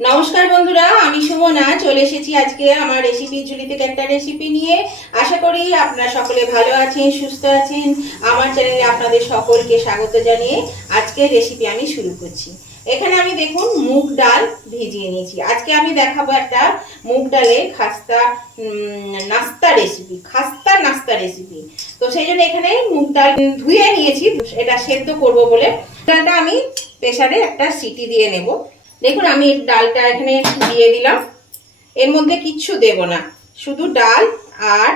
নমস্কার বন্ধুরা, আমি সুমনা চলে এসেছি আজকে আমার রেসিপি ঝুলি থেকে একটা রেসিপি নিয়ে। আশা করি আপনারা সকলে ভালো আছেন, সুস্থ আছেন। আমার চ্যানেলে আপনাদের সকলকে স্বাগত জানিয়ে আজকের রেসিপি আমি শুরু করছি। এখানে আমি দেখুন মুগ ডাল ভিজিয়ে নিয়েছি। আজকে আমি দেখাবো একটা মুগ ডালের খাস্তা নাস্তা রেসিপি। তো সেই জন্য এখানে মুগ ডাল ধুয়ে নিয়েছি, এটা সেদ্ধ করব বলে। ডালটা আমি প্রেসারে একটা সিটি দিয়ে নেব। দেখুন আমি ডালটা এখানে দিয়ে দিলাম, এর মধ্যে কিচ্ছু দেব না, শুধু ডাল আর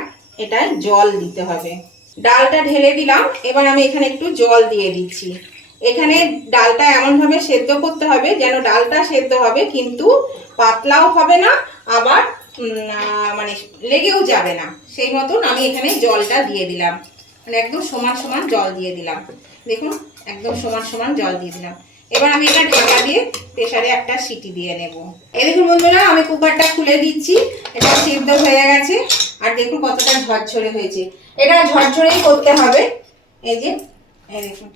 এটা জল দিতে হবে। ডালটা ঢেলে দিলাম, এবার আমি এখানে একটু জল দিয়ে দিচ্ছি। এখানে ডালটা এমনভাবে সেদ্ধ করতে হবে যেন ডালটা সেদ্ধ হবে কিন্তু পাতলাও হবে না, আবার মানে লেগেও যাবে না, সেই মতন আমি এখানে জলটা দিয়ে দিলাম। মানে একদম সমান সমান জল দিয়ে দিলাম। দেখুন একদম সমান সমান জল দিয়ে দিলাম। এবার আমি এটা ঢাকা দিয়ে প্রেসারে একটা সিটি দিয়ে নেব। এই দেখুন বন্ধুরা, আমি কুকারটা খুলে দিচ্ছি। এটা সিদ্ধ হয়ে গেছে, আর দেখুন কতটা ঝরঝরে হয়েছে। এটা ঝরঝরেই করতে হবে। এই যে এই দেখুন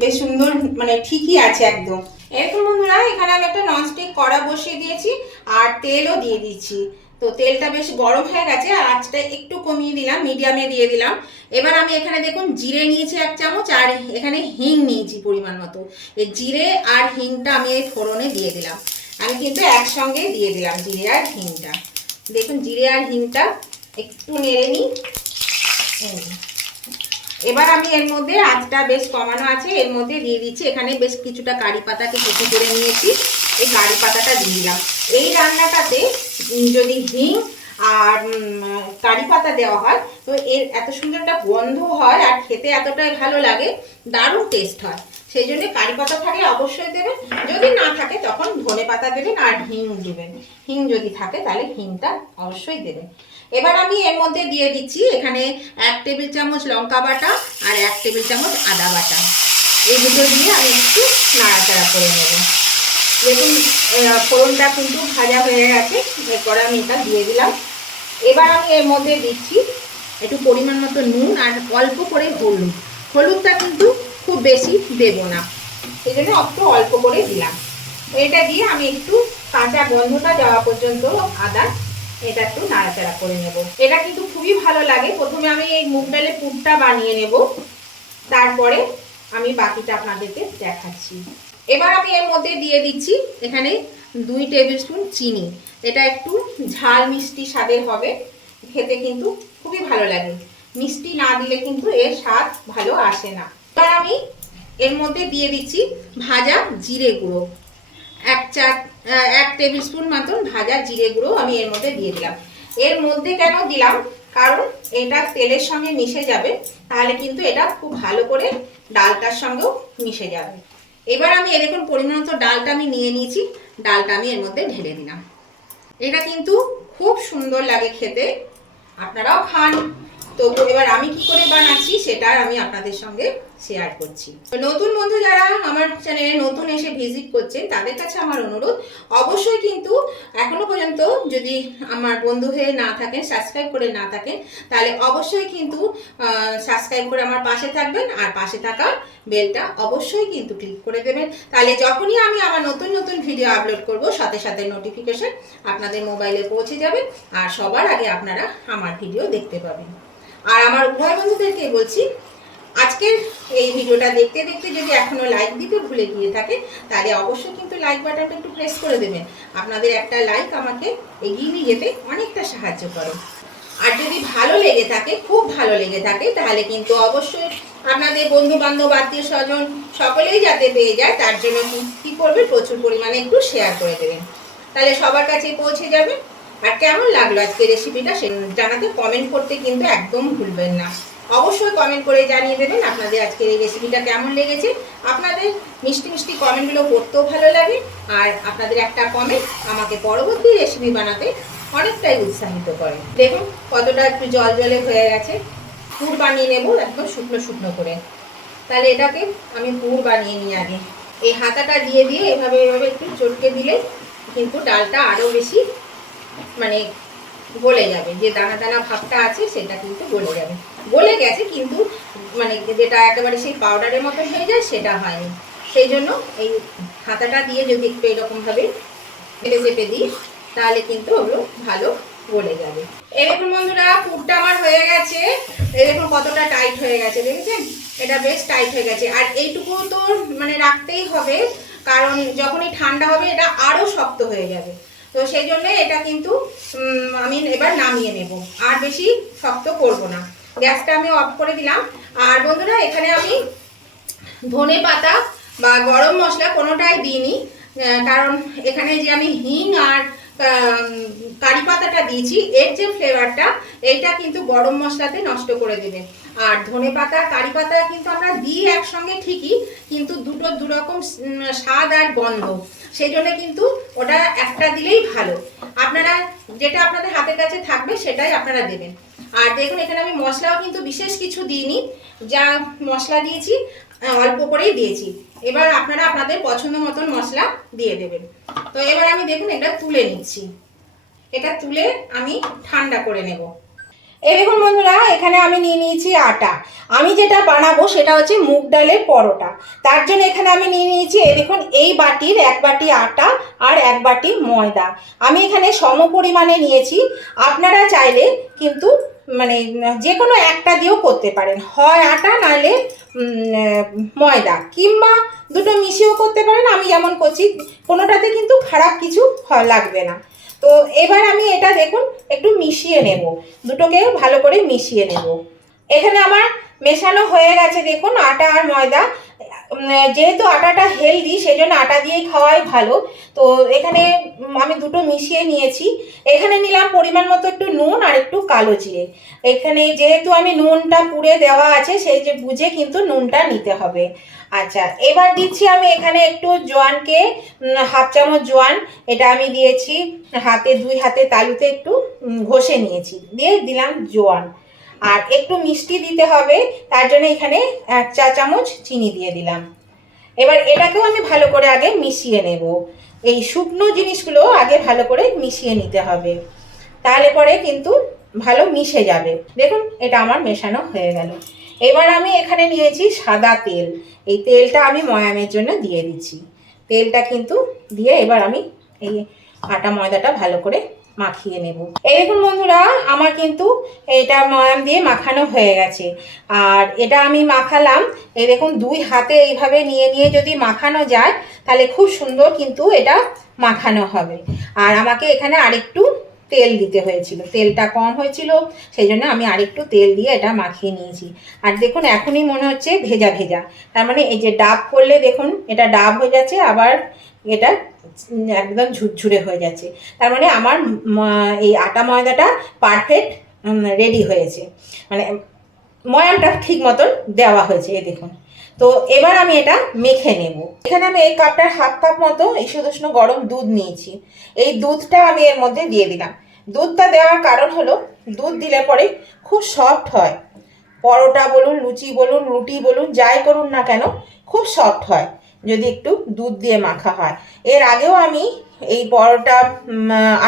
বেশ সুন্দর, মানে ঠিকই আছে একদম। এরকম বন্ধুরা, এখানে আমি একটা ননস্টিক কড়া বসিয়ে দিয়েছি আর তেলও দিয়ে দিচ্ছি। তো তেলটা বেশ গরম হয়ে গেছে, আর আঁচটা একটু কমিয়ে দিলাম, মিডিয়ামে দিয়ে দিলাম। এবার আমি এখানে দেখুন জিরে নিয়েছি 1 চামচ, আর এখানে হিং নিয়েছি পরিমাণ মতো। এই জিরে আর হিংটা আমি এই ফোড়নে দিয়ে দিলাম। আমি কিন্তু একসঙ্গে দিয়ে দিলাম জিরে আর হিংটা। দেখুন জিরে আর হিংটা একটু নেড়ে নিই। এবার আমি এর মধ্যে, আঁচটা বেশ কমানো আছে, এর মধ্যে দিয়ে দিচ্ছি এখানে বেশ কিছুটা কারি পাতাকে কুচি করে নিয়েছি। এই কারি পাতাটা দিয়ে দিলাম। এই রান্নাটাতে যদি হিং আর কারি পাতা দেওয়া হয় তো এর এত সুন্দর একটা গন্ধ হয়, আর খেতে এতটাই ভালো লাগে, দারুণ টেস্ট হয়। সেই জন্য কারি পাতা থাকলে অবশ্যই দেবেন, যদি না থাকে তখন ধনে পাতা দেবেন আর হিং দেবেন। হিং যদি থাকে তাহলে হিংটা অবশ্যই দেবেন। এবার আমি এর মধ্যে দিয়ে দিচ্ছি এখানে 1 টেবিল চামচ লঙ্কা বাটা আর 1 টেবিল চামচ আদা বাটা। এই দুটো দিয়ে আমি একটু নাড়াচাড়া করে নেব। দেখুন ফোড়নটা কিন্তু ভাজা হয়ে গেছে, এরপরে আমি এটা দিয়ে দিলাম। এবার আমি এর মধ্যে দিচ্ছি একটু পরিমাণ মতো নুন আর অল্প করে হলুদ। হলুদটা কিন্তু খুব বেশি দেব না, সেই জন্য অল্প করে দিলাম। এটা দিয়ে আমি একটু কাঁচা গন্ধটা যাওয়া পর্যন্ত এটা একটু নাড়াচাড়া করে নেব। এটা কিন্তু খুবই ভালো লাগে। প্রথমে আমি এই মুগ ডালের পুরটা বানিয়ে নেব, তারপরে আমি বাকিটা আপনাদেরকে দেখাচ্ছি। এবার আমি এর মধ্যে দিয়ে দিচ্ছি এখানে 2 টেবিল স্পুন চিনি। এটা একটু ঝাল মিষ্টি স্বাদের হবে, খেতে কিন্তু খুবই ভালো লাগে। মিষ্টি না দিলে কিন্তু এর স্বাদ ভালো আসে না। এবার আমি এর মধ্যে দিয়ে দিচ্ছি ভাজা জিরে গুঁড়ো। 1 টেবিল স্পুন মতন ভাজা জিরে গুঁড়ো আমি এর মধ্যে দিয়ে দিলাম। এর মধ্যে কেন দিলাম, কারণ এটা তেলের সঙ্গে মিশে যাবে, তাহলে কিন্তু এটা খুব ভালো করে ডালটার সঙ্গেও মিশে যাবে। এবার আমি এরকম পরিমাণ মতো ডালটা আমি নিয়ে নিয়েছি, ডালটা আমি এর মধ্যে ঢেলে দিলাম। এটা কিন্তু খুব সুন্দর লাগে খেতে, আপনারাও খান। তো এবার আমি কি করে বানাচ্ছি সেটা আমি আপনাদের সঙ্গে শেয়ার করছি। নতুন বন্ধু যারা আমার চ্যানেলে নতুন এসে ভিজিট করছেন তাদের কাছে আমার অনুরোধ, অবশ্যই কিন্তু এখনো পর্যন্ত যদি আমার বন্ধু হয়ে না থাকেন, সাবস্ক্রাইব করে না থাকেন, তাহলে অবশ্যই কিন্তু সাবস্ক্রাইব করে আমার পাশে থাকবেন, আর পাশে থাকা বেলটা অবশ্যই কিন্তু ক্লিক করে দেবেন। তাহলে যখনই আমি আমার নতুন নতুন ভিডিও আপলোড করব সাথে সাথে নোটিফিকেশন আপনাদের মোবাইলে পৌঁছে যাবে, আর সবার আগে আপনারা আমার ভিডিও দেখতে পাবেন। আর আমার উভয় বন্ধুদেরকে বলছি, আজকের এই ভিডিওটা দেখতে দেখতে যদি এখনো লাইক দিতে ভুলে গিয়ে থাকে তাহলে অবশ্যই কিন্তু লাইক বাটনটা একটু প্রেস করে দেবেন। আপনাদের একটা লাইক আমাকে এগিয়ে নিয়ে যেতে অনেকটা সাহায্য করে। আর যদি ভালো লেগে থাকে, খুব ভালো লেগে থাকে, তাহলে কিন্তু অবশ্যই আপনাদের বন্ধু বান্ধব আত্মীয় স্বজন সকলেই যাতে পেয়ে যায় তার জন্য কি করবে, প্রচুর পরিমাণে একটু শেয়ার করে দেবেন, তাহলে সবার কাছে পৌঁছে যাবে। আর কেমন লাগলো আজকে রেসিপিটা সে জানাতে কমেন্ট করতে কিন্তু একদম ভুলবেন না। অবশ্যই কমেন্ট করে জানিয়ে দেবেন আপনাদের আজকের এই রেসিপিটা কেমন লেগেছে। আপনাদের মিষ্টি মিষ্টি কমেন্টগুলো পড়তেও ভালো লাগে, আর আপনাদের একটা কমেন্ট আমাকে পরবর্তী রেসিপি বানাতে অনেকটাই উৎসাহিত করে। দেখুন কতটা একটু জল জলে হয়ে গেছে। পুর বানিয়ে নেব একদম শুকনো শুকনো করে। তাহলে এটাকে আমি পুর বানিয়ে নিই আগে। এই হাতাটা দিয়ে দিয়ে এভাবে এভাবে একটু চটকে দিলে কিন্তু ডালটা আরও বেশি মানে গলে যাবে, যে দানা দানা ভাবটা আছে সেটা কিন্তু গলে যাবে। গলে গেছে কিন্তু মানে যেটা একেবারে সেই পাউডারের মতো হয়ে যায় সেটা হয়নি। সেই জন্য এই হাতাটা দিয়ে যদি একটু এরকমভাবে চেপে চেপে দিই, তাহলে কিন্তু ওগুলো ভালো গলে যাবে। এই দেখুন বন্ধুরা, পুরটা আমার হয়ে গেছে। এই দেখুন কতটা টাইট হয়ে গেছে, দেখেছেন? এটা বেশ টাইট হয়ে গেছে। আর এইটুকু তো মানে রাখতেই হবে, কারণ যখনই ঠান্ডা হবে এটা আরও শক্ত হয়ে যাবে। তো সেই জন্য এটা কিন্তু আমি এবার নামিয়ে নেব, আর বেশি শক্ত করব না। গ্যাসটা আমি অফ করে দিলাম। আর বন্ধুরা, এখানে আমি ধনে পাতা বা গরম মশলা কোনোটাই দিইনি, কারণ এখানে যে আমি হিং আর কারি পাতাটা দিয়েছি, এর যে ফ্লেভারটা এইটা কিন্তু গরম মশলাতে নষ্ট করে দেবে। আর ধনে পাতা কারি পাতা কিন্তু আমরা দিই একসঙ্গে ঠিকই, কিন্তু দুটো দুরকম স্বাদ আর গন্ধ, সেই জন্য কিন্তু ওটা একটা দিলেই ভালো। আপনারা যেটা আপনাদের হাতের কাছে থাকবে সেটাই আপনারা দেবেন। আর দেখুন এখানে আমি মশলাও কিন্তু বিশেষ কিছু দিইনি, যা মশলা দিয়েছি অল্প করেই দিয়েছি। এবার আপনারা আপনাদের পছন্দ মতন মশলা দিয়ে দেবেন। তো এবার আমি দেখুন এটা তুলে নিচ্ছি, এটা তুলে আমি ঠান্ডা করে নেব। এই দেখুন বন্ধুরা, এখানে আমি নিয়ে নিয়েছি আটা। আমি যেটা বানাবো সেটা হচ্ছে মুগ ডালের পরোটা। তার জন্য এখানে আমি নিয়ে নিয়েছি, এই দেখুন এই বাটির 1 বাটি আটা আর 1 বাটি ময়দা। আমি এখানে সম পরিমাণে নিয়েছি। আপনারা চাইলে কিন্তু মানে যে কোনো একটা দিয়েও করতে পারেন, হয় আটা নাহলে ময়দা, কিংবা দুটো মিশিয়েও করতে পারেন। আমি যেমন করছি, কোনোটাতে কিন্তু খারাপ কিছু লাগবে না। তো এবার আমি এটা দেখুন একটু মিশিয়ে নেব, দুটোকে ভালো করে মিশিয়ে নেব। এখানে আমার মেশানো হয়ে গেছে দেখুন আটা আর ময়দা। যেহেতু আটাটা হেলদি, সেই জন্য আটা দিয়েই খাওয়াই ভালো। তো এখানে আমি দুটো মিশিয়ে নিয়েছি। এখানে নিলাম পরিমাণ মতো একটু নুন আর একটু কালো জিরে। এখানে যেহেতু আমি নুনটা পুড়ে দেওয়া আছে, সেই যে বুঝে কিন্তু নুনটা নিতে হবে। আচ্ছা, এবার দিচ্ছি আমি এখানে একটু জোয়ানকে, 1/2 চামচ জোয়ান, এটা আমি দিয়েছি হাতে, 2 হাতে তালুতে একটু ঘষে নিয়েছি, দিয়ে দিলাম জোয়ান। আর একটু মিষ্টি দিতে হবে, তার জন্য এখানে 1 চা চামচ চিনি দিয়ে দিলাম। এবার এটাকেও আমি ভালো করে আগে মিশিয়ে নেব। এই শুকনো জিনিসগুলো আগে ভালো করে মিশিয়ে নিতে হবে, তাহলে পরে কিন্তু ভালো মিশে যাবে। দেখুন এটা আমার মেশানো হয়ে গেল। এবার আমি এখানে নিয়েছি সাদা তেল। এই তেলটা আমি ময়ামের জন্য দিয়ে দিচ্ছি। তেলটা কিন্তু দিয়ে এবার আমি এই আটা ময়দাটা ভালো করে মাখিয়ে নেব। এই দেখুন বন্ধুরা, আমার কিন্তু এটা ময়াম দিয়ে মাখানো হয়ে গেছে। আর এটা আমি মাখালাম, এই দেখুন 2 হাতে এইভাবে নিয়ে নিয়ে যদি মাখানো যায়, তাহলে খুব সুন্দর কিন্তু এটা মাখানো হবে। আর আমাকে এখানে আরেকটু তেল দিতে হয়েছিল, তেলটা কম হয়েছিল, সেই জন্য আমি আরেকটু তেল দিয়ে এটা মাখিয়ে নিয়েছি। আর দেখুন এখনই মনে হচ্ছে ভেজা ভেজা, তার মানে এই যে ডাব করলে দেখুন এটা ডাব হয়ে যাচ্ছে, আবার এটা একদম ঝুরঝুরে হয়ে যাচ্ছে। তার মানে আমার এই আটা ময়দাটা পারফেক্ট রেডি হয়েছে, মানে ময়ামটা ঠিক মতন দেওয়া হয়েছে। এই দেখুন। তো এবার আমি এটা মেখে নেব। এখানে আমি এই কাপটার 1/2 কাপ মতো ঈষদুষ্ণ গরম দুধ নিয়েছি। এই দুধটা আমি এর মধ্যে দিয়ে দিলাম। দুধটা দেওয়ার কারণ হলো, দুধ দিলে পরে খুব সফট হয়, পরোটা বলুন, লুচি বলুন, রুটি বলুন, যাই করুন না কেন খুব সফট হয় যদি একটু দুধ দিয়ে মাখা হয়। এর আগেও আমি এই পরোটা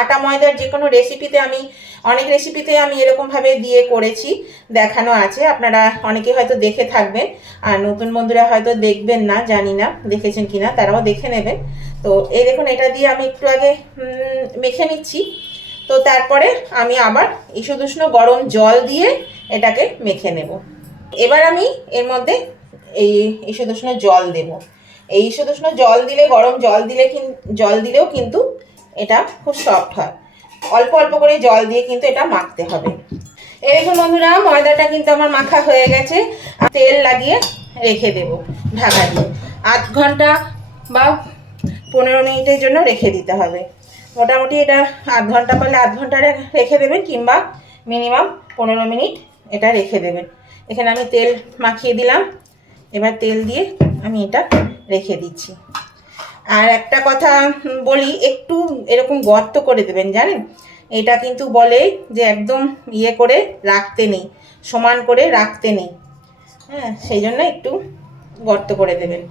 আটা ময়দার যে কোনো রেসিপিতে, আমি অনেক রেসিপিতে আমি এরকমভাবে দিয়ে করেছি, দেখানো আছে, আপনারা অনেকে হয়তো দেখে থাকবেন। আর নতুন বন্ধুরা হয়তো দেখবেন না, জানি না দেখেছেন কিনা, তারাও দেখে নেবেন। তো এই দেখুন এটা দিয়ে আমি একটু আগে মেখে নিচ্ছি। তো তারপরে আমি আবার ঈষদুষ্ণ গরম জল দিয়ে এটাকে মেখে নেব। এবার আমি এর মধ্যে এই ঈষদুষ্ণ জল দেব। এই ঈষদুষ্ণ জল দিলে, গরম জল দিলেও কিন্তু এটা খুব সফট হয়। অল্প অল্প করে জল দিয়ে কিন্তু এটা মাখতে হবে। এই দেখুন বন্ধুরা, ময়দাটা কিন্তু আমার মাখা হয়ে গেছে। তেল লাগিয়ে রেখে দেব ঢাকা দিয়ে। 1/2 ঘন্টা বা 15 মিনিটের জন্য রেখে দিতে হবে। মোটামুটি এটা 1/2 ঘন্টা পারলে 1/2 ঘন্টা রেখে দেবেন, কিংবা মিনিমাম 15 মিনিট এটা রেখে দেবেন। এখানে আমি তেল মাখিয়ে দিলাম, এবার তেল দিয়ে আমি এটা রেখে দিচ্ছি। আর একটা কথা বলি, একটু এরকম গর্ত করে দেবেন, জানেন এটা কিন্তু বলে যে একদম ইয়ে করে রাখতে নেই, সমান করে রাখতে নেই, হ্যাঁ, সেই জন্য একটু গর্ত করে দেবেন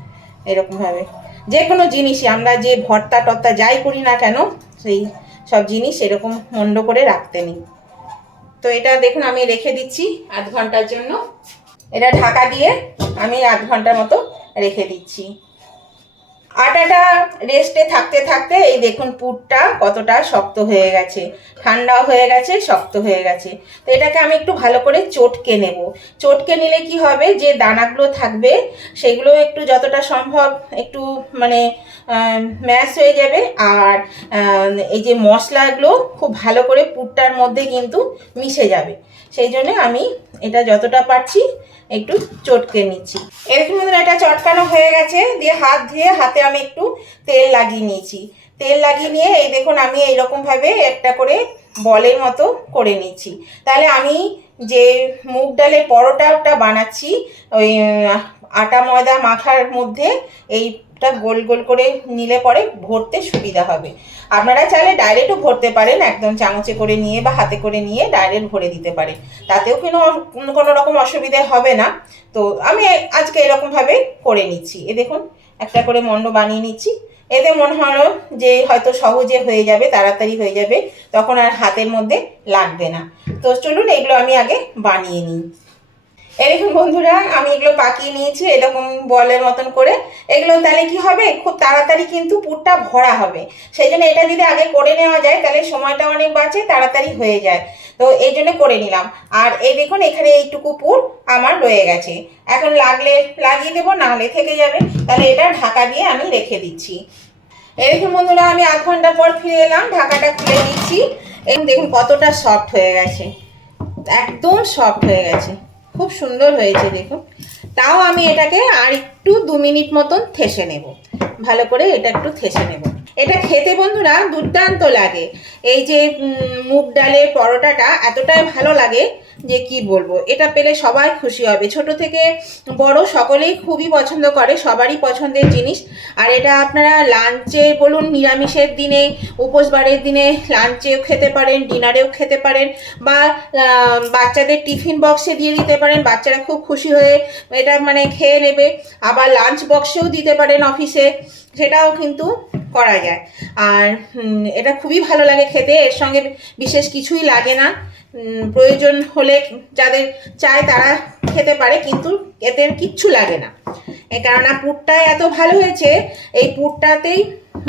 এরকমভাবে। যে কোনো জিনিসই আমরা যে ভর্তা টর্তা যাই করি না কেন, সেই সব জিনিস এরকম মন্ড করে রাখতে নেই। তো এটা দেখুন আমি রেখে দিচ্ছি 1/2 ঘন্টার জন্য। এটা ঢাকা দিয়ে আমি 1/2 ঘন্টার মতো রেখে দিচ্ছি। আটাটা রেস্টে থাকতে থাকতে এই দেখুন পুরটা কতটা শক্ত হয়ে গেছে, ঠান্ডাও হয়ে গেছে, শক্ত হয়ে গেছে। তো এটাকে আমি একটু ভালো করে চটকে নেব। চটকে নিলে কি হবে, যে দানাগুলো থাকবে সেগুলো একটু যতটা সম্ভব একটু মানে ম্যাশ হয়ে যাবে। আর এই যে মশলাগুলো খুব ভালো করে পুরটার মধ্যে কিন্তু মিশে যাবে। সেই জন্য আমি এটা যতটা পারছি একটু চটকে নিচ্ছি। এরকম এটা চটকানো হয়ে গেছে, দিয়ে হাত ধুয়ে হাতে আমি একটু তেল লাগিয়ে নিয়েছি। তেল লাগিয়ে নিয়ে এই দেখুন আমি এইরকমভাবে একটা করে বলের মতো করে নিচ্ছি। তাহলে আমি যে মুগ ডালের পরোটাটা বানাচ্ছি ওই আটা ময়দা মাখার মধ্যে এইটা গোল গোল করে নিলে পরে ভরতে সুবিধা হবে। আপনারা চাইলে ডাইরেক্টও ভরতে পারেন, একদম চামচে করে নিয়ে বা হাতে করে নিয়ে ডাইরেক্ট ভরে দিতে পারেন, তাতেও কোনো রকম অসুবিধা হবে না। তো আমি আজকে এরকমভাবে করে নিচ্ছি। এ দেখুন একটা করে মণ্ড বানিয়ে নিচ্ছি। এতে মনে হলো যে হয়তো সহজে হয়ে যাবে, তাড়াতাড়ি হয়ে যাবে, তখন আর হাতের মধ্যে লাগবে না। তো চলুন এগুলো আমি আগে বানিয়ে নিই। এরকম বন্ধুরা আমি এগুলো পাকিয়ে নিয়েছি এরকম বলের মতন করে। এগুলো তাহলে কি হবে, খুব তাড়াতাড়ি কিন্তু পুরটা ভরা হবে। সেই জন্য এটা যদি আগে করে নেওয়া যায় তাহলে সময়টা অনেক বাঁচে, তাড়াতাড়ি হয়ে যায়। তো এই জন্য করে নিলাম। আর এই দেখুন এখানে এইটুকু পুর আমার রয়ে গেছে। এখন লাগলে লাগিয়ে দেবো, না হলে থেকে যাবে। তাহলে এটা ঢাকা দিয়ে আমি রেখে দিচ্ছি। এরকম বন্ধুরা আমি আধ ঘন্টা পর ফিরে এলাম, ঢাকাটা খুলে দিচ্ছি। এবং দেখুন কতটা সফট হয়ে গেছে, একদম সফট হয়ে গেছে, খুব সুন্দর হয়েছে দেখুন। তাও আমি এটাকে আর একটু 2 মিনিট মতন থেসে নেব, ভালো করে এটা একটু থেসে নেব। এটা খেতে বন্ধুরা দুর্দান্ত লাগে। এই যে মুগ ডালের পরোটাটা এতটাই ভালো লাগে যে কি বলবো, এটা পেলে সবাই খুশি হবে, ছোট থেকে বড় সকলেই খুবই পছন্দ করে, সবারই পছন্দের জিনিস। আর এটা আপনারা লাঞ্চে বলুন, নিরামিষের দিনে, উপোসবারের দিনে লাঞ্চেও খেতে পারেন, ডিনারেও খেতে পারেন, বা বাচ্চাদের টিফিন বক্সে দিয়ে দিতে পারেন, বাচ্চারা খুব খুশি হয়ে এটা মানে খেয়ে নেবে। আবার লাঞ্চ বক্সেও দিতে পারেন অফিসে, সেটাও কিন্তু করা যায়। আর এটা খুবই ভালো লাগে খেতে, এর সঙ্গে বিশেষ কিছুই লাগে না। প্রয়োজন হলে যাদের চায় তারা খেতে পারে, কিন্তু এতে কিচ্ছু লাগে না। কেননা পুরটা এত ভালো হয়েছে, এই পুরটাতেই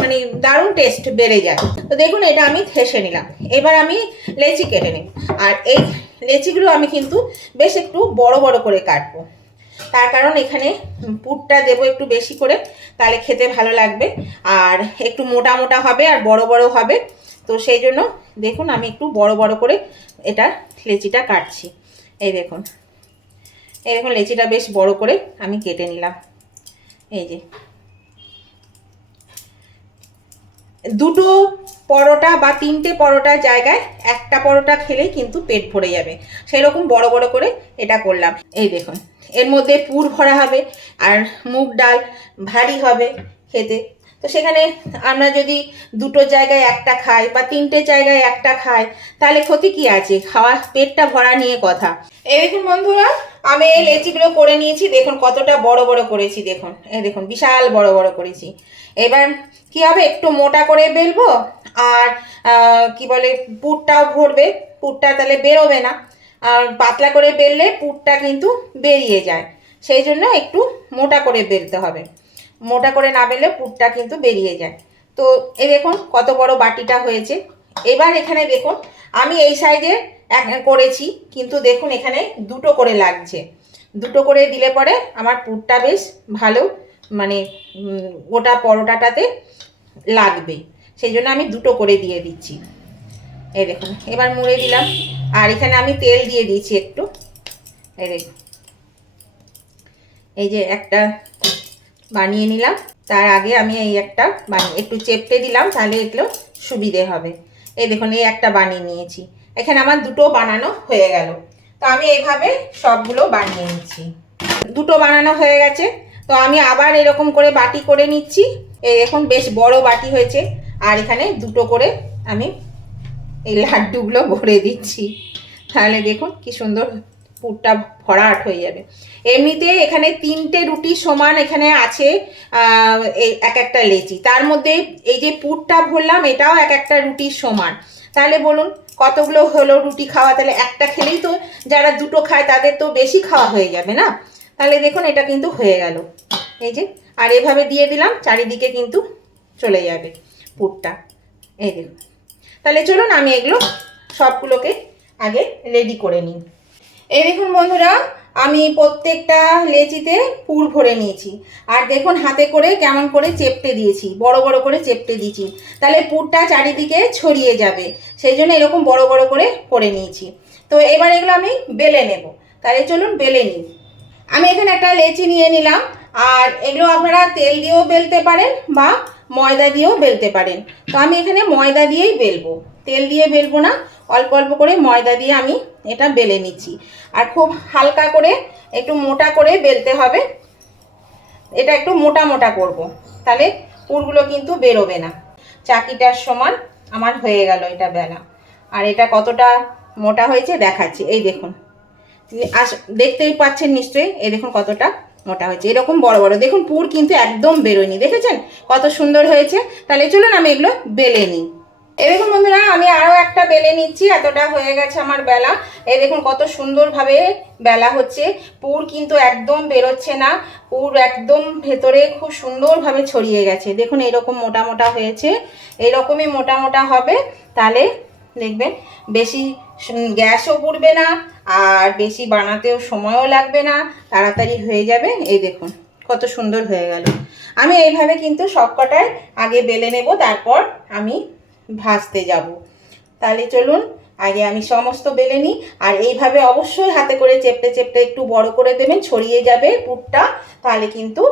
মানে দারুণ টেস্ট বেড়ে যায়। তো দেখুন এটা আমি থেসে নিলাম। এবার আমি লেচি কেটে নিই। আর এই লেচিগুলো আমি কিন্তু বেশ একটু বড় বড় করে কাটবো, তার কারণ এখানে পুরটা দেবো একটু বেশি করে, তাহলে খেতে ভালো লাগবে। আর একটু মোটা মোটা হবে আর বড় বড় হবে। তো সেই জন্য দেখুন আমি একটু বড় বড় করে এটা লেচিটা কাটছি। এই দেখুন লেচিটা বেশ বড় করে আমি কেটে নিলাম। এই যে দুটো পরোটা বা 3টে পরোটার জায়গায় একটা পরোটা খেলেই কিন্তু পেট ভরে যাবে, সেরকম বড় বড় করে এটা করলাম। এই দেখুন এর মধ্যে পুর ভরা হবে আর মুগ ডাল ভারী হবে খেতে। তো সেখানে আমরা যদি দুটো জায়গায় একটা খাই বা 3টে জায়গায় একটা খাই, তাহলে ক্ষতি কি আছে, খাওয়া পেটটা ভরা নিয়ে কথা। এই দেখুন বন্ধুরা আমি এই লেচিগুলো করে নিয়েছি, দেখুন কতটা বড় বড় করেছি, দেখুন এই দেখুন বিশাল বড় বড় করেছি। এবার কি হবে, একটু মোটা করে বেলবো আর কি বলে পুরটাও ভরবে, পুরটা তাহলে বেরোবে না। আর পাতলা করে বেললে পুরটা কিন্তু বেরিয়ে যায়, সেই জন্য একটু মোটা করে বেলতে হবে, মোটা করে না বেললে পুরটা কিন্তু বেরিয়ে যায়। তো এই দেখুন কত বড় বাটিটা হয়েছে। এবার এখানে দেখুন আমি এই সাইজে করেছি, কিন্তু দেখুন এখানে দুটো করে লাগছে, দুটো করে দিলে পরে আমার পুরটা বেশ ভালো মানে গোটা পরোটাটাতে লাগবে, সেই জন্য আমি দুটো করে দিয়ে দিচ্ছি। এই দেখুন এবার মুড়ে দিলাম। আর এখানে আমি তেল দিয়ে দিয়েছি একটু। এই দেখুন এই যে একটা বানিয়ে নিলাম, তার আগে আমি এই একটা একটু চেপটে দিলাম, তাহলে এগুলো সুবিধে হবে। এই দেখুন এই একটা বানিয়ে নিয়েছি, এখানে আমার দুটো বানানো হয়ে গেল। তো আমি এইভাবে সবগুলো বানিয়ে নিচ্ছি। দুটো বানানো হয়ে গেছে, তো আমি আবার এরকম করে বাটি করে নিচ্ছি। এই দেখুন বেশ বড় বাটি হয়েছে, আর এখানে দুটো করে আমি এই লাড্ডুগুলো ভরে দিচ্ছি, তাহলে দেখুন কি সুন্দর পুরটা ভরাট হয়ে যাবে। এমনিতে এখানে 3টে রুটি সমান এখানে আছে এই এক একটা লেচি, তার মধ্যে এই যে পুরটা ভরলাম এটাও এক একটা রুটির সমান। তাহলে বলুন কতগুলো হলো রুটি খাওয়া, তাহলে একটা খেলেই তো যারা দুটো খায় তাদের তো বেশি খাওয়া হয়ে যাবে না। তাহলে দেখুন এটা কিন্তু হয়ে গেল। এই যে আর এভাবে দিয়ে দিলাম, চারিদিকে কিন্তু চলে যাবে পুরটা। এই দেখুন। তাহলে চলুন আমি এগুলো সবগুলোকে আগে রেডি করে নিই। এই দেখুন বন্ধুরা, আমি প্রত্যেকটা লেচিতে পুর ভরে নিয়েছি। আর দেখুন হাতে করে কেমন করে চেপটে দিয়েছি, বড় বড় করে চেপটে দিয়েছি, তাহলে পুরটা চারিদিকে ছড়িয়ে যাবে, সেই জন্য এরকম বড় বড় করে নিয়েছি। তো এবার এগুলো আমি বেলে নেব। তাহলে চলুন বেলে নিই। আমি এখানে একটা লেচি নিয়ে নিলাম। আর এগুলো আপনারা তেল দিয়েও বেলতে পারেন বা ময়দা দিয়েও বেলতে পারেন। তো আমি এখানে ময়দা দিয়েই বেলবো, তেল দিয়ে বেলবো না। অল্প অল্প করে ময়দা দিয়ে আমি এটা বেলে নিচ্ছি। আর খুব হালকা করে একটু মোটা করে বেলতে হবে। এটা একটু মোটা মোটা করব, তাহলে পুরগুলো কিন্তু বেরোবে না। চাকিটার সমান আমার হয়ে গেল এটা বেলা। আর এটা কতটা মোটা হয়েছে দেখাচ্ছি। এই দেখুন, দেখতেই পাচ্ছেন নিশ্চয়ই। এই দেখুন কতটা মোটা হয়েছে, এরকম বড় বড়। দেখুন পুর কিন্তু একদম বেরোয়নি, দেখেছেন কত সুন্দর হয়েছে। তাহলে চলুন আমি এগুলো বেলে নিই। এই দেখুন বন্ধুরা, আমি আরও একটা বেলে নিচ্ছি। এতটা হয়ে গেছে আমার বেলা। এই দেখুন কত সুন্দরভাবে বেলা হচ্ছে, পুর কিন্তু একদম বেরোচ্ছে না। পুর একদম ভেতরে খুব সুন্দরভাবে ছড়িয়ে গেছে। দেখুন এরকম মোটা মোটা হয়েছে, এইরকমই মোটা মোটা হবে। তাহলে দেখবেন বেশি গ্যাসও পুড়বে না, আর বেশি বানাতেও সময়ও লাগবে না, তাড়াতাড়ি হয়ে যাবে। এই দেখুন কত সুন্দর হয়ে গেল। আমি এইভাবে কিন্তু সবকটাই আগে বেলে নেব, তারপর আমি ভাজতে যাব। তাহলে চলুন আগে আমি সমস্ত বেলে নিই। আর এইভাবে অবশ্যই হাতে করে চেপটে চেপটে একটু বড় করে দেবেন, ছড়িয়ে যাবে পুরটা, তাহলে কিন্তু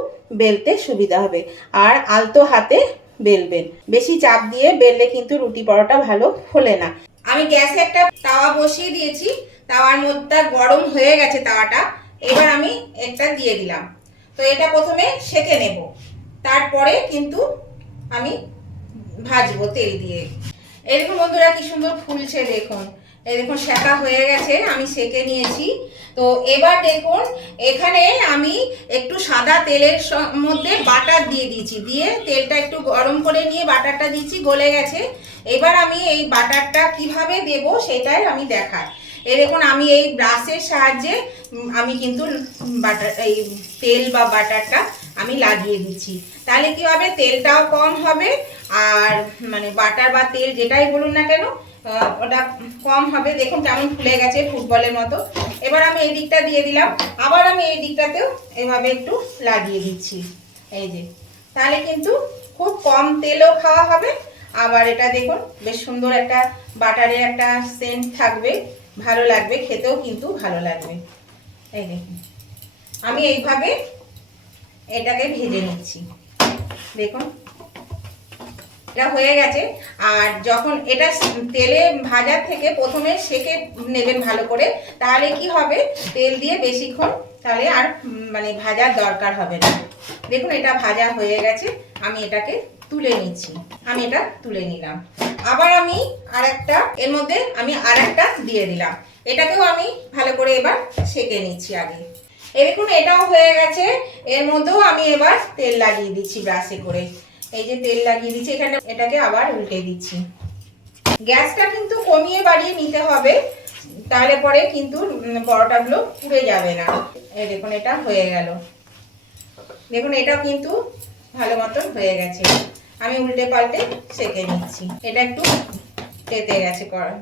বেলতে সুবিধা হবে। আর আলতো হাতে বেলবেন, বেশি চাপ দিয়ে বেললে কিন্তু রুটি পরোটা ভালো ফোলে না। আমি গ্যাসে একটা তাওয়া বসিয়ে দিয়েছি, তাওয়ার মধ্যে গরম হয়ে গেছে তাওয়াটা। এবার আমি একটা দিয়ে দিলাম। তো এটা প্রথমে সেঁকে নেব, তারপরে কিন্তু আমি ভাজবো তেল দিয়ে। এই দেখুন বন্ধুরা কি সুন্দর ফুলছে, দেখুন। এই দেখুন সেঁকা হয়ে গেছে, আমি সেঁকে নিয়েছি। তো এবার দেখুন এখানে আমি একটু সাদা তেলের মধ্যে বাটার দিয়ে দিয়েছি, দিয়ে তেলটা একটু গরম করে নিয়ে বাটারটা দিচ্ছি, গলে গেছে। এবার আমি এই বাটারটা কিভাবে দেব সেটাই আমি দেখাই। এই দেখুন আমি এই ব্রাশের সাহায্যে আমি কিন্তু বাটার এই তেল বা বাটারটা আমি লাগিয়ে দিচ্ছি। তাহলে কি হবে, তেলটাও কম হবে, আর মানে বাটার বা তেল যেটাই বলুন না কেন ওটা কম হবে। দেখুন কেমন ফুলে গেছে ফুটবলের মতো। এবার আমি এই দিকটা দিয়ে দিলাম, আবার আমি এই দিকটাতেও এভাবে একটু লাগিয়ে দিচ্ছি। এই যে, তাহলে কিন্তু খুব কম তেলও খাওয়া হবে। আবার এটা দেখুন বেশ সুন্দর একটা বাটারের একটা সেন্ট থাকবে, ভালো লাগবে, খেতেও কিন্তু ভালো লাগবে। এই দেখুন আমি এইভাবে এটাকে ভেজে নিচ্ছি। দেখুন এটা হয়ে গেছে। আর যখন এটা তেলে ভাজার থেকে প্রথমে সেকে নেবেন ভালো করে, তাহলে কি হবে, তেল দিয়ে বেশিক্ষণ তাহলে আর মানে ভাজার দরকার হবে না। দেখুন এটা ভাজা হয়ে গেছে, আমি এটাকে তুলে নিচ্ছি। আমি এটা তুলে নিলাম। আবার আমি আরেকটা এর মধ্যে আমি আরেকটা দিয়ে দিলাম, এটাকেও আমি ভালো করে এবার সেকে নিচ্ছি আগে। এই দেখুন এটাও হয়ে গেছে। এর মধ্যেও আমি এবার তেল লাগিয়ে দিচ্ছি ব্রাশে করে। এই যে তেল লাগিয়ে দিচ্ছি এখানে, এটাকে আবার উল্টে দিচ্ছি। গ্যাসটা কিন্তু কমিয়ে বাড়িয়ে নিতে হবে, তাহলে পরে কিন্তু পরোটাগুলো পুড়ে যাবে না। এই দেখুন এটা হয়ে গেল। দেখুন এটাও কিন্তু ভালো মতন হয়ে গেছে। আমি উল্টে পাল্টে সেঁকে নিচ্ছি। এটা একটু তেতে গেছে কড়াই,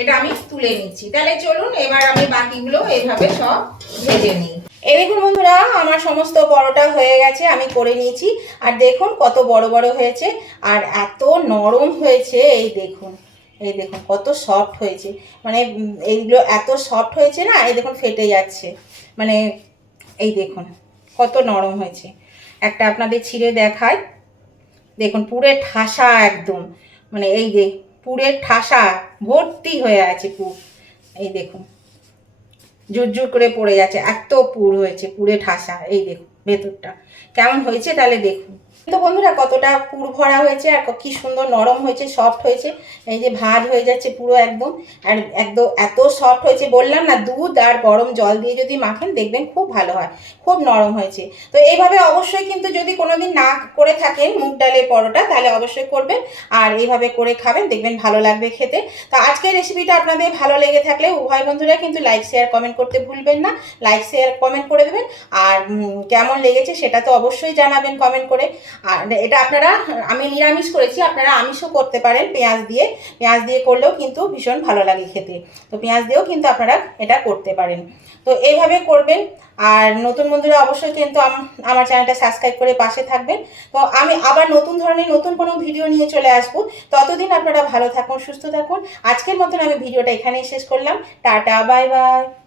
এটা আমি তুলে নিচ্ছি। তাহলে চলুন এবার আমি বাকিগুলো এইভাবে সব ভেজে নিই। এই দেখুন বন্ধুরা আমার সমস্ত পরোটা হয়ে গেছে, আমি করে নিয়েছি। আর দেখুন কত বড় বড় হয়েছে, আর এত নরম হয়েছে। এই দেখুন, এই দেখুন কত সফট হয়েছে, মানে এইগুলো এত সফট হয়েছে না, এই দেখুন ফেটে যাচ্ছে, মানে এই দেখুন কত নরম হয়েছে। একটা আপনাদের ছিঁড়ে দেখায়, দেখুন পুরে ঠাসা একদম, মানে এই যে পুরের ঠাসা ভর্তি হয়ে আছে পুর। এই দেখুন জুরজুর করে পড়ে যাচ্ছে, এত পুর হয়েছে, পুরে ঠাসা। এই দেখুন ভেতরটা কেমন হয়েছে, তাহলে দেখুন তো বন্ধুরা কতটা পুর ভরা হয়েছে আর কি সুন্দর নরম হয়েছে, সফট হয়েছে। এই যে ভাঁজ হয়ে যাচ্ছে পুরো একদম, আর একদম এত সফট হয়েছে, বললাম না দুধ আর গরম জল দিয়ে যদি মাখেন দেখবেন খুব ভালো হয়, খুব নরম হয়েছে। তো এইভাবে অবশ্যই কিন্তু যদি কোনোদিন না করে থাকেন মুগ ডালের পরোটা তাহলে অবশ্যই করবেন, আর এইভাবে করে খাবেন দেখবেন ভালো লাগবে খেতে। তো আজকের রেসিপিটা আপনাদের ভালো লেগে থাকলে উভয় বন্ধুরা কিন্তু লাইক শেয়ার কমেন্ট করতে ভুলবেন না, লাইক শেয়ার কমেন্ট করে দেবেন। আর কেমন লেগেছে সেটা তো অবশ্যই জানাবেন কমেন্ট করে। আর এটা আপনারা, আমি নিরামিষ করেছি, আপনারা আমিষও করতে পারেন পেঁয়াজ দিয়ে করলেও কিন্তু ভীষণ ভালো লাগে খেতে। তো পেঁয়াজ দিয়েও কিন্তু আপনারা এটা করতে পারেন। তো এইভাবে করবেন। আর নতুন বন্ধুরা অবশ্যই কিন্তু আমার চ্যানেলটা সাবস্ক্রাইব করে পাশে থাকবেন। তো আমি আবার নতুন ধরনের নতুন কোনো ভিডিও নিয়ে চলে আসবো। ততদিন আপনারা ভালো থাকুন, সুস্থ থাকুন। আজকের মতন আমি ভিডিওটা এখানেই শেষ করলাম। Tata, bye bye.